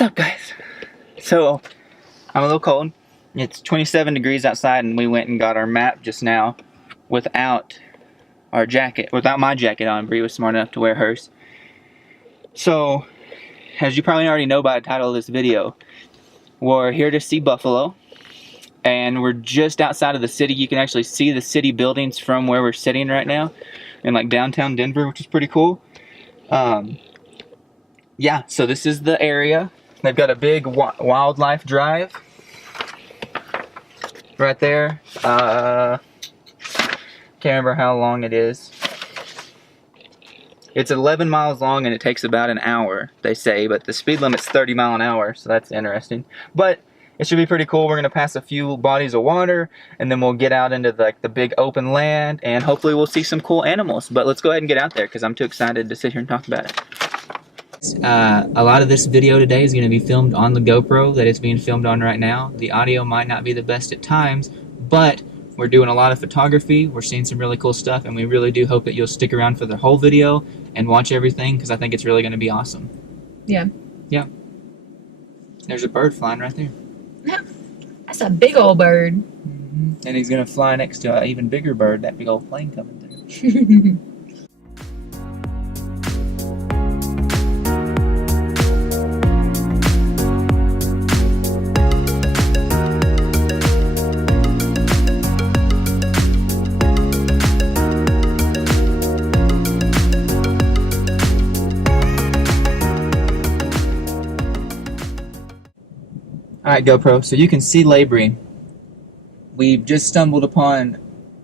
What's up, guys? So, I'm a little cold. It's 27 degrees outside, and we went and got our map just now without our jacket, without my jacket on. Bree was smart enough to wear hers. So, as you probably already know by the title of this video, we're here to see buffalo, and we're just outside of the city. You can actually see the city buildings from where we're sitting right now in like downtown Denver, which is pretty cool. Yeah, so this is the area. They've got a big wildlife drive right there. Can't remember how long it is. It's 11 miles long and it takes about an hour, they say, but the speed limit's 30 miles an hour, so that's interesting. But it should be pretty cool. We're gonna pass a few bodies of water, and then we'll get out into the big open land, and hopefully we'll see some cool animals. But let's go ahead and get out there because I'm too excited to sit here and talk about it. A lot of this video today is going to be filmed on the GoPro that it's being filmed on right now. The audio might not be the best at times, but we're doing a lot of photography. We're seeing some really cool stuff, and we really do hope that you'll stick around for the whole video and watch everything, because I think it's really going to be awesome. Yeah. Yeah. There's a bird flying right there. That's a big old bird. Mm-hmm. And he's going to fly next to an even bigger bird, that big old plane coming through. Alright, GoPro, so you can see LaBre. We've just stumbled upon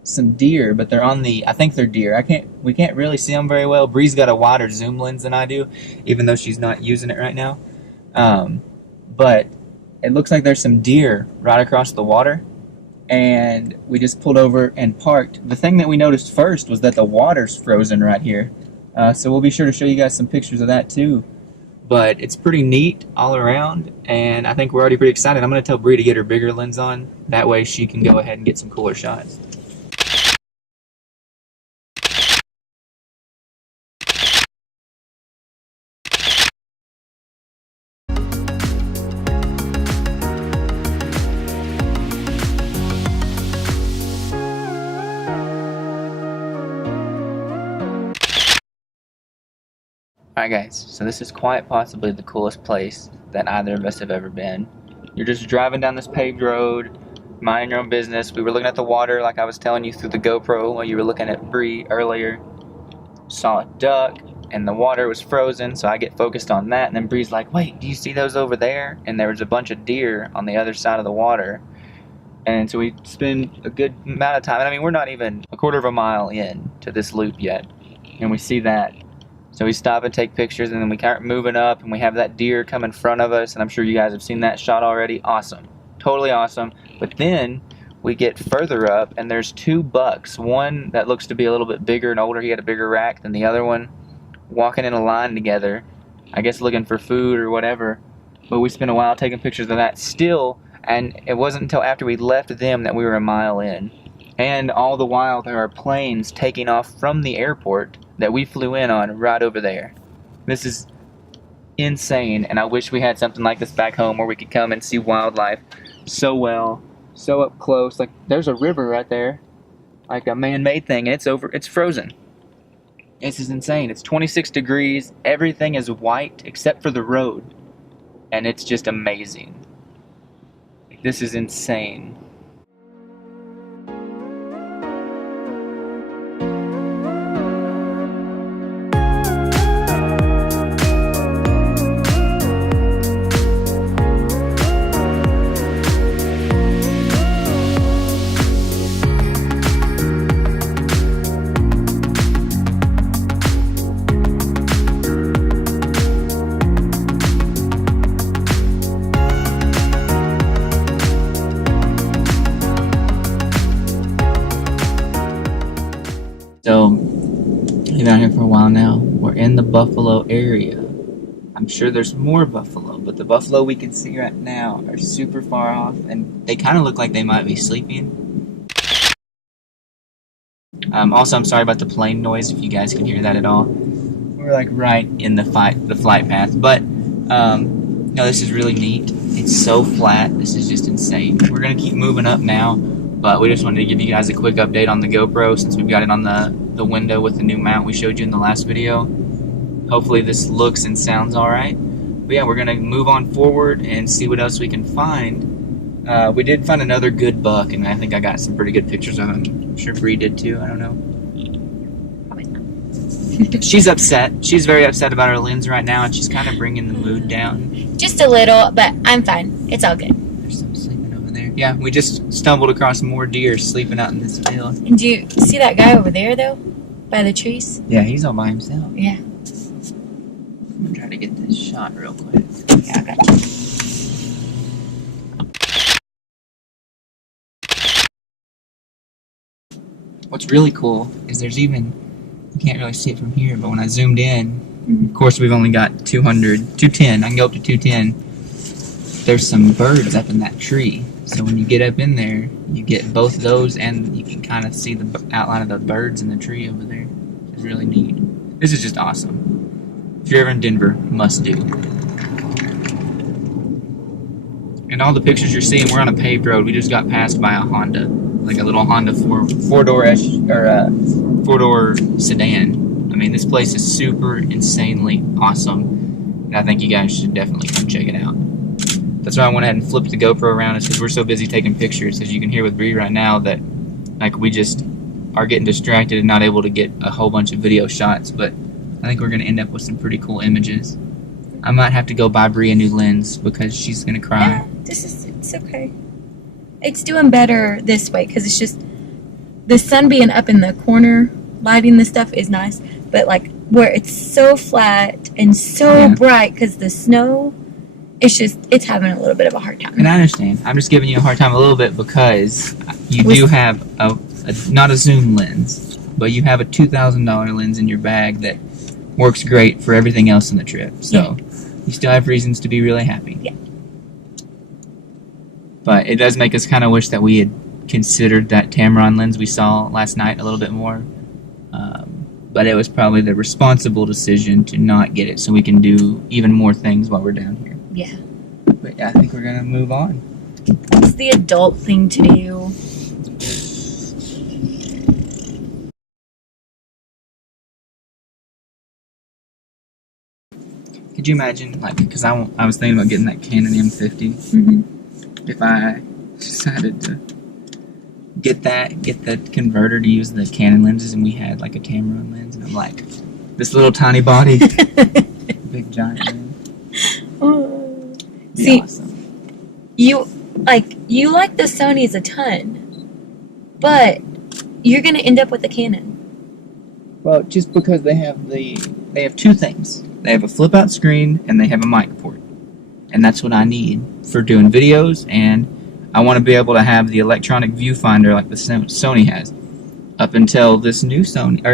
some deer, but they're on the, I think they're deer. We can't really see them very well. Bree's got a wider zoom lens than I do, even though she's not using it right now. But it looks like there's some deer right across the water, and we just pulled over and parked. The thing that we noticed first was that the water's frozen right here. So we'll be sure to show you guys some pictures of that too. But it's pretty neat all around, and I think we're already pretty excited. I'm going to tell Bree to get her bigger lens on. That way she can go ahead and get some cooler shots. Alright guys, so this is quite possibly the coolest place that either of us have ever been. You're just driving down this paved road, minding your own business. We were looking at the water like I was telling you through the GoPro while you were looking at Bree earlier. Saw a duck, and the water was frozen, so I get focused on that, and then Bree's like, wait, do you see those over there? And there was a bunch of deer on the other side of the water. And so we spend a good amount of time, and I mean, we're not even a quarter of a mile in to this loop yet, and we see that. So we stop and take pictures, and then we start moving up, and we have that deer come in front of us, and I'm sure you guys have seen that shot already. Awesome. Totally awesome. But then we get further up, and there's two bucks. One that looks to be a little bit bigger and older. He had a bigger rack than the other one, walking in a line together, I guess looking for food or whatever. But we spent a while taking pictures of that still, and it wasn't until after we left them that we were a mile in. And all the while there are planes taking off from the airport that we flew in on right over there. This is insane, and I wish we had something like this back home where we could come and see wildlife so well, so up close. Like, there's a river right there, like a man-made thing, and it's frozen. This is insane. It's 26 degrees, everything is white except for the road, and it's just amazing. This is insane. So, we've been out here for a while now. We're in the buffalo area. I'm sure there's more buffalo, but the buffalo we can see right now are super far off, and they kind of look like they might be sleeping. Also, I'm sorry about the plane noise, if you guys can hear that at all. We're like right in the flight path, but No, this is really neat. It's so flat. This is just insane. We're going to keep moving up now, but we just wanted to give you guys a quick update on the GoPro since we've got it on the window with the new mount we showed you in the last video. Hopefully this looks and sounds alright. But yeah, we're going to move on forward and see what else we can find. We did find another good buck, and I think I got some pretty good pictures of him. I'm sure Bree did too. I don't know. She's upset. She's very upset about her lens right now, and she's kind of bringing the mood down. Just a little, but I'm fine. It's all good. There's some sleeping over there. Yeah, we just stumbled across more deer sleeping out in this field. And do you see that guy over there, though? By the trees? Yeah, he's all by himself. Yeah. I'm going to try to get this shot real quick. Yeah, I got you. What's really cool is there's even, you can't really see it from here, but when I zoomed in, of course we've only got 210, I can go up to 210. There's some birds up in that tree. So when you get up in there, you get both those and you can kind of see the outline of the birds in the tree over there. It's really neat. This is just awesome. If you're ever in Denver, must do. And all the pictures you're seeing, we're on a paved road. We just got passed by a Honda, like a little Honda four-door sedan. I mean, this place is super insanely awesome, and I think you guys should definitely come check it out. That's why I went ahead and flipped the GoPro around, is because we're so busy taking pictures. As you can hear with Bree right now, that like we just are getting distracted and not able to get a whole bunch of video shots. But I think we're going to end up with some pretty cool images. I might have to go buy Bree a new lens because she's going to cry. Yeah, it's okay. It's doing better this way because it's just the sun being up in the corner, lighting the stuff is nice. But like where it's so flat and so bright because the snow, it's having a little bit of a hard time. And I understand. I'm just giving you a hard time a little bit because you do have not a zoom lens, but you have a $2,000 lens in your bag that works great for everything else in the trip. So you still have reasons to be really happy. Yeah. But it does make us kind of wish that we had considered that Tamron lens we saw last night a little bit more. But it was probably the responsible decision to not get it so we can do even more things while we're down here. Yeah. But yeah, I think we're going to move on. It's the adult thing to do. Could you imagine, like, because I was thinking about getting that Canon M50. Mm-hmm. If I decided to get the converter to use the Canon lenses, and we had like a Tamron lens, and I'm like, this little tiny body, big giant lens. See, awesome. you like the Sonys a ton, but you're gonna end up with a Canon. Well, just because they have two things. They have a flip out screen and they have a mic port. And that's what I need for doing videos, and I want to be able to have the electronic viewfinder like the Sony has. Up until this new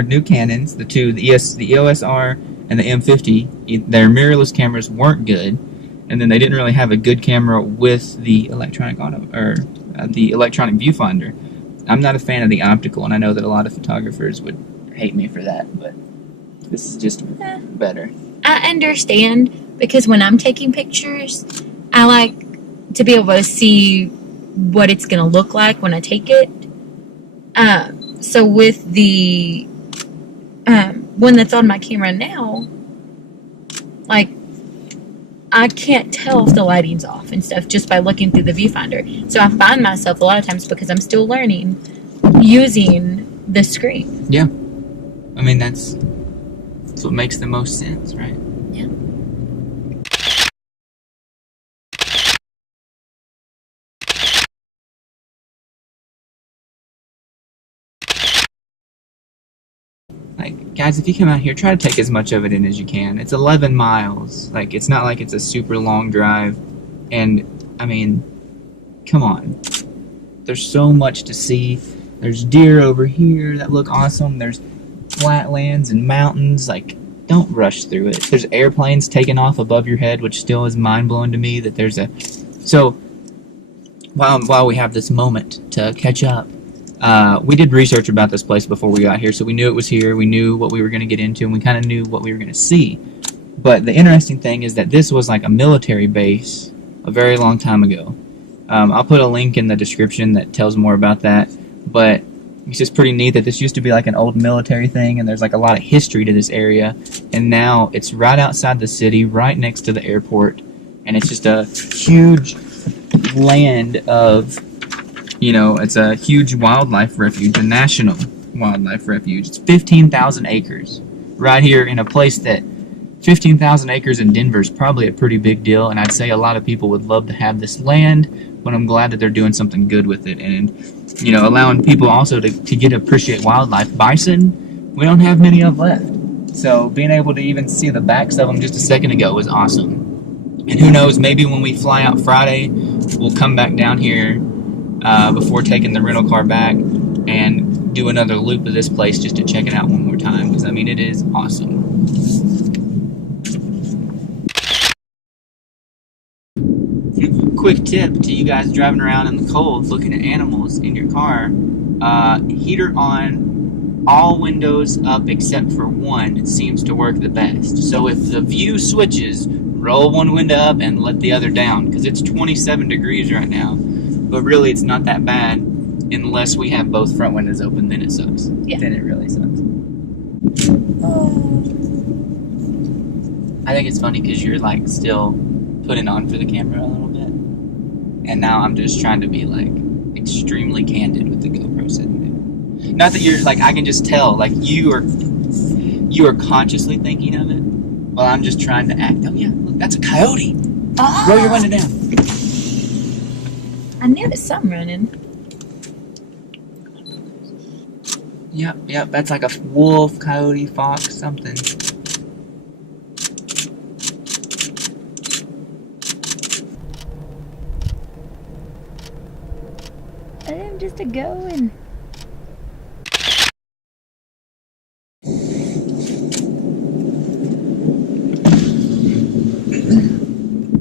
new Canons, the EOS R and the M50, their mirrorless cameras weren't good, and then they didn't really have a good camera with the electronic electronic viewfinder. I'm not a fan of the optical, and I know that a lot of photographers would hate me for that, but this is just better. I understand, because when I'm taking pictures, I like to be able to see what it's going to look like when I take it. So with the one that's on my camera now, like, I can't tell if the lighting's off and stuff just by looking through the viewfinder. So I find myself a lot of times, because I'm still learning, using the screen. Yeah. I mean, that's what makes the most sense, right? Yeah. Like, guys, if you come out here, try to take as much of it in as you can. It's 11 miles. Like, it's not like it's a super long drive. And, I mean, come on. There's so much to see. There's deer over here that look awesome. There's flatlands and mountains. Like, don't rush through it. There's airplanes taking off above your head, which still is mind-blowing to me that there's a... So, while we have this moment to catch up, we did research about this place before we got here, so we knew it was here, we knew what we were going to get into, and we kind of knew what we were going to see. But the interesting thing is that this was like a military base a very long time ago. I'll put a link in the description that tells more about that. But it's just pretty neat that this used to be like an old military thing, and there's like a lot of history to this area. And now it's right outside the city, right next to the airport. And it's just a huge land of, you know, it's a huge wildlife refuge, a national wildlife refuge. It's 15,000 acres right here in a place that 15,000 acres in Denver is probably a pretty big deal, and I'd say a lot of people would love to have this land, but I'm glad that they're doing something good with it, and, you know, allowing people also to get to appreciate wildlife. Bison, we don't have many of left, so being able to even see the backs of them just a second ago was awesome. And who knows, maybe when we fly out Friday, we'll come back down here before taking the rental car back and do another loop of this place just to check it out one more time, because, I mean, it is awesome. Quick tip to you guys driving around in the cold looking at animals in your car: heater on, all windows up except for one. It seems to work the best. So if the view switches, roll one window up and let the other down, because it's 27 degrees right now, but really it's not that bad unless we have both front windows open. Then it sucks. Yeah. Then it really sucks. I think it's funny because you're like still putting on for the camera a little bit, and now I'm just trying to be like extremely candid with the GoPro sitting there. Not that you're like, I can just tell like you are consciously thinking of it, while I'm just trying to act. Oh yeah, look, that's a coyote. Oh, Roll your window down. I knew there's some running. Yep, that's like a wolf, coyote, fox, something. I'm just a going.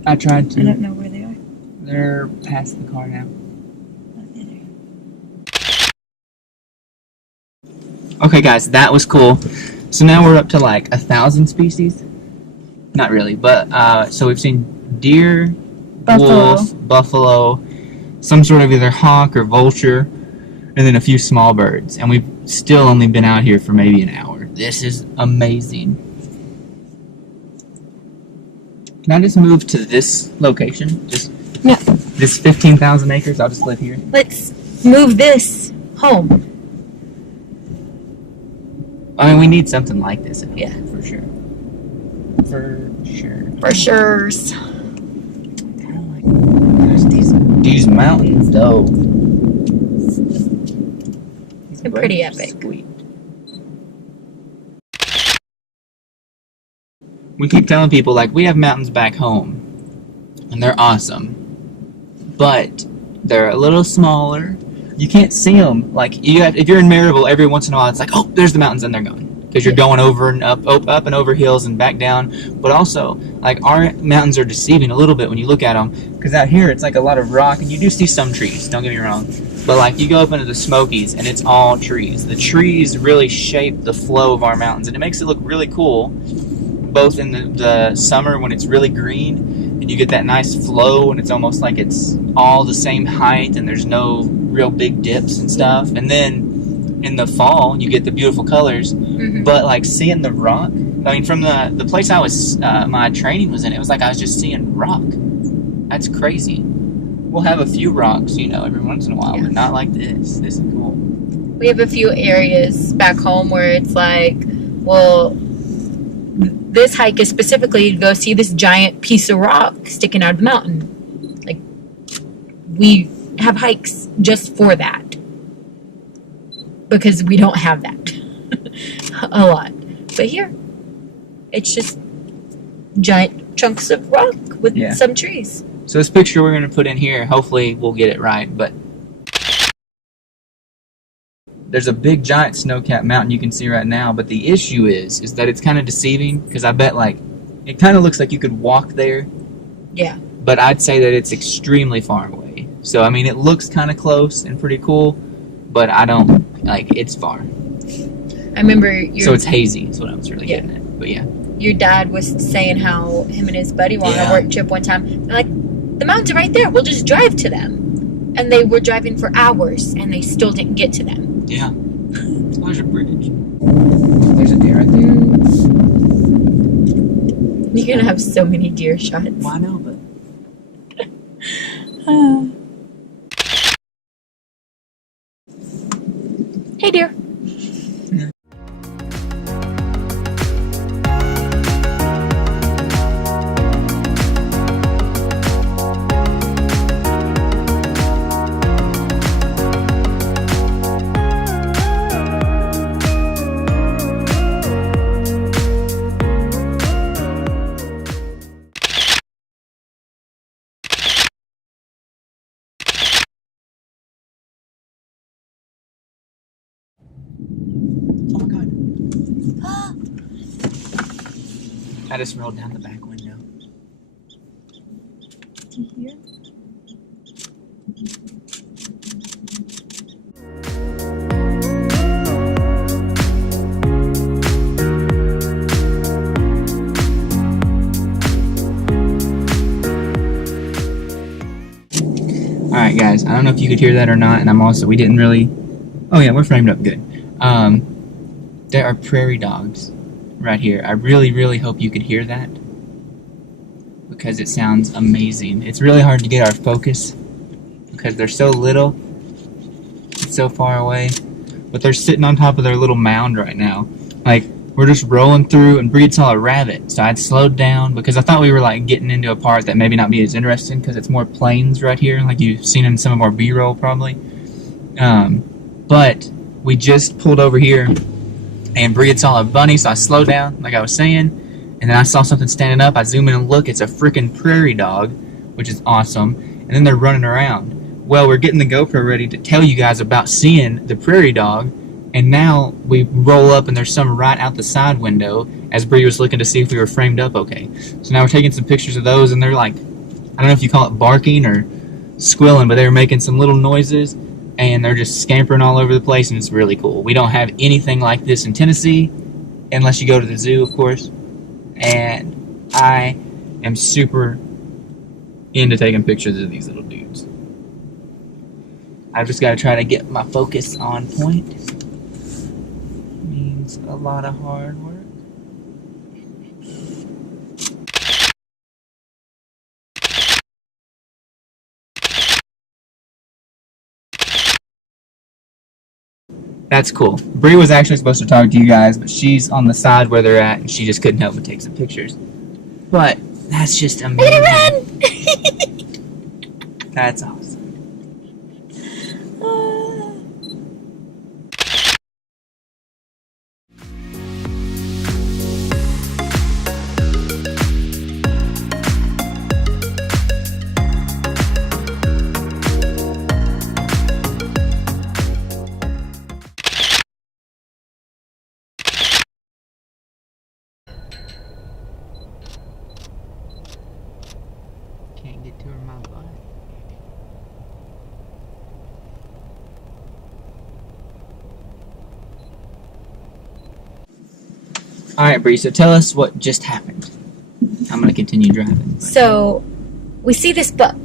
I tried to. I don't know where they are. They're past the car now. Okay guys, that was cool. So now we're up to like 1,000 species. Not really, but so we've seen deer, wolf, buffalo, some sort of either hawk or vulture, and then a few small birds. And we've still only been out here for maybe an hour. This is amazing. Can I just move to this location? Just Yeah. this 15,000 acres? I'll just live here. Let's move this home. I mean, we need something like this. Yeah. For sure. For sure. For sure. Kind of like, gosh, these mountains, though. They're pretty epic. Sweet. We keep telling people, like, we have mountains back home, and they're awesome, but they're a little smaller. You can't see them. Like, if you're in Maryville, every once in a while, it's like, oh, there's the mountains, and they're gone. Because you're going over and up and over hills and back down. But also, like, our mountains are deceiving a little bit when you look at them. Because out here, it's like a lot of rock, and you do see some trees, don't get me wrong. But, like, you go up into the Smokies, and it's all trees. The trees really shape the flow of our mountains, and it makes it look really cool, both in the summer when it's really green, and you get that nice flow, and it's almost like it's all the same height, and there's no real big dips and stuff. And then in the fall, you get the beautiful colors. Mm-hmm. But like seeing the rock, I mean, from the place I was, my training was in, it was like I was just seeing rock. That's crazy. We'll have a few rocks, you know, every once in a while, but not like this. This is cool. We have a few areas back home where it's like, well, this hike is specifically to go see this giant piece of rock sticking out of the mountain. Like, we have hikes just for that. Because we don't have that a lot. But here, it's just giant chunks of rock with some trees. So this picture we're going to put in here, hopefully we'll get it right, but there's a big giant snow-capped mountain you can see right now, but the issue is that it's kind of deceiving, because I bet, like, it kind of looks like you could walk there. Yeah. But I'd say that it's extremely far away. So, I mean, it looks kind of close and pretty cool, but I don't, like, it's far. I remember So it's hazy is what I was really getting at, but yeah. your dad was saying how him and his buddy were on a Yeah. work trip one time. They're like, the mountains are right there. We'll just drive to them. And they were driving for hours, and they still didn't get to them. Yeah. There's a bridge. There's a deer right there. You're going to have so many deer shots. Well, I know, but... Hey, dear. Oh my god. I just rolled down the back window. Do you hear? Alright guys, I don't know if you could hear that or not, and we didn't really... Oh yeah, we're framed up good. There are prairie dogs right here. I really, really hope you could hear that, because it sounds amazing. It's really hard to get our focus, because they're so little, so far away, but they're sitting on top of their little mound right now. Like, we're just rolling through, and Breed saw a rabbit, so I'd slowed down, because I thought we were like getting into a part that maybe not be as interesting, because it's more plains right here, like you've seen in some of our B-roll probably. But we just pulled over here, and Breed saw a bunny, so I slowed down, like I was saying, and then I saw something standing up. I zoom in and look, it's a freaking prairie dog, which is awesome, and then they're running around. Well, we're getting the GoPro ready to tell you guys about seeing the prairie dog, and now we roll up and there's some right out the side window as Bree was looking to see if we were framed up okay. So now we're taking some pictures of those, and they're like, I don't know if you call it barking or squilling, but they were making some little noises, and they're just scampering all over the place, and it's really cool. We don't have anything like this in Tennessee, unless you go to the zoo, of course, and I am super into taking pictures of these little dudes. I've just got to try to get my focus on point. Means a lot of hard work. That's cool. Bree was actually supposed to talk to you guys, but she's on the side where they're at, and she just couldn't help but take some pictures. But that's just amazing. That's awesome. Can't get to her my butt. Alright, Bree, so tell us what just happened. I'm going to continue driving. So, we see this buck,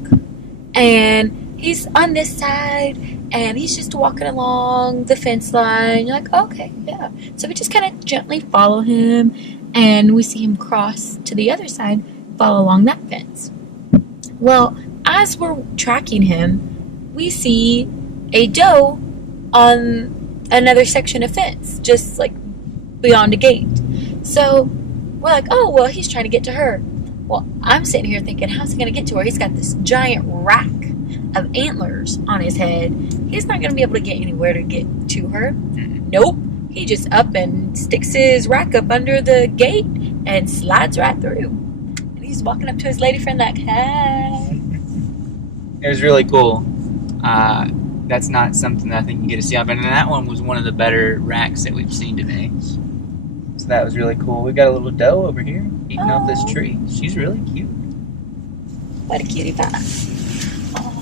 and he's on this side, and he's just walking along the fence line. You're like, okay, yeah. So we just kind of gently follow him, and we see him cross to the other side, follow along that fence. Well, as we're tracking him, we see a doe on another section of fence, just like beyond a gate. So we're like, oh, well, he's trying to get to her. Well, I'm sitting here thinking, how's he going to get to her? He's got this giant rack of antlers on his head. He's not going to be able to get anywhere to get to her. Nope. He just up and sticks his rack up under the gate and slides right through. And he's walking up to his lady friend like, hi. It was really cool. That's not something that I think you get to see often. And that one was one of the better racks that we've seen today. So that was really cool. We got a little doe over here eating off this tree. She's really cute. What a cutie pie. Oh.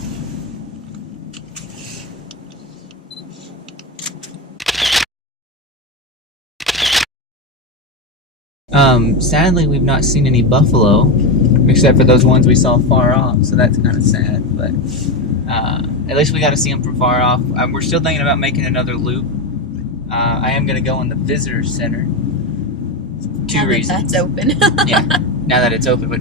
Sadly, we've not seen any buffalo, except for those ones we saw far off, so that's kind of sad, but at least we got to see them from far off. We're still thinking about making another loop. I am going to go in the visitor center. Two reasons. That's open. Yeah, now that it's open, but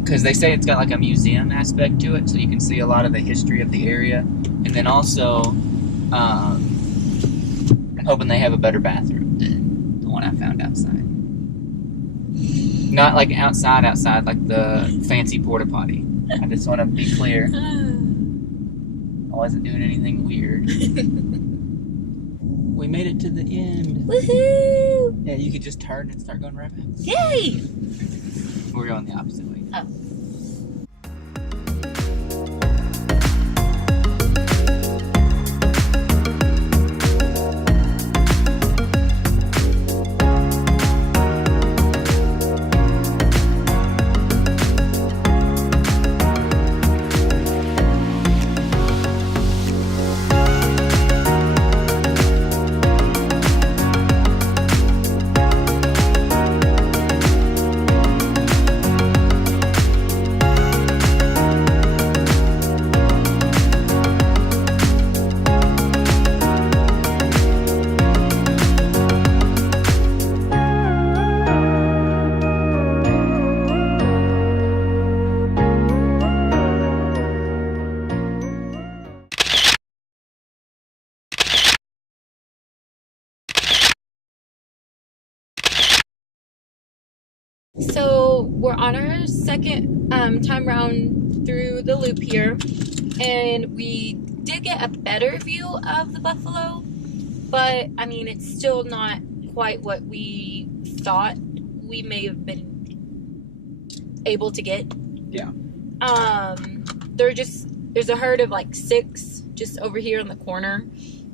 because they say it's got like a museum aspect to it, so you can see a lot of the history of the area, and then also I'm hoping they have a better bathroom than the one I found outside. Not like outside, like the fancy porta potty. I just want to be clear. I wasn't doing anything weird. We made it to the end. Woohoo! Yeah, you could just turn and start going right back. Yay! We're going the opposite way. Oh. So we're on our second time round through the loop here, and we did get a better view of the buffalo, but I mean it's still not quite what we thought we may have been able to get. Yeah. There's a herd of like 6 just over here in the corner.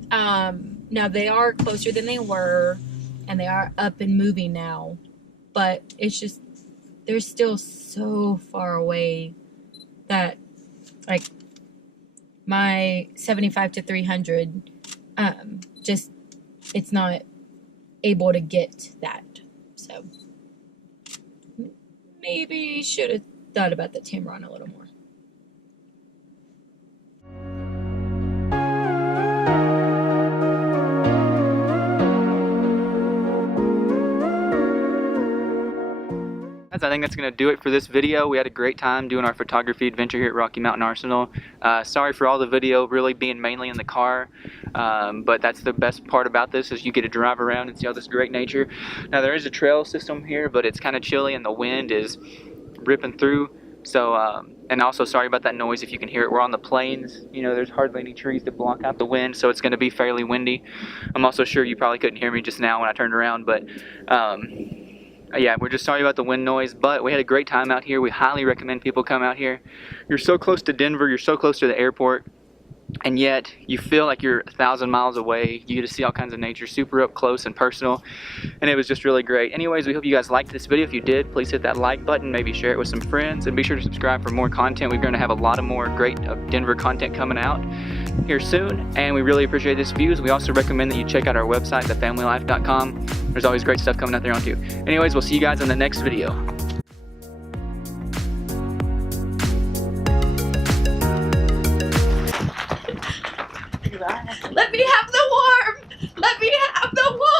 Now they are closer than they were, and they are up and moving now. But it's just, they're still so far away that, like, my 75 to 300, just, it's not able to get that. So, maybe should have thought about the Tamron a little more. I think that's going to do it for this video. We had a great time doing our photography adventure here at Rocky Mountain Arsenal. Sorry for all the video really being mainly in the car, but that's the best part about this is you get to drive around and see all this great nature. Now there is a trail system here, but it's kind of chilly and the wind is ripping through. So, and also sorry about that noise if you can hear it. We're on the plains, you know, there's hardly any trees to block out the wind, so it's going to be fairly windy. I'm also sure you probably couldn't hear me just now when I turned around, but yeah, we're just sorry about the wind noise, but we had a great time out here. We highly recommend people come out here. You're so close to Denver, you're so close to the airport, and yet you feel like you're 1,000 miles away. You get to see all kinds of nature, super up close and personal, and it was just really great. Anyways, we hope you guys liked this video. If you did, please hit that like button, maybe share it with some friends, and be sure to subscribe for more content. We're going to have a lot of more great Denver content coming out here soon, and we really appreciate this views. We also recommend that you check out our website, thefamilylife.com. There's always great stuff coming out there on too. Anyways, we'll see you guys in the next video. Let me have the worm! Let me have the worm!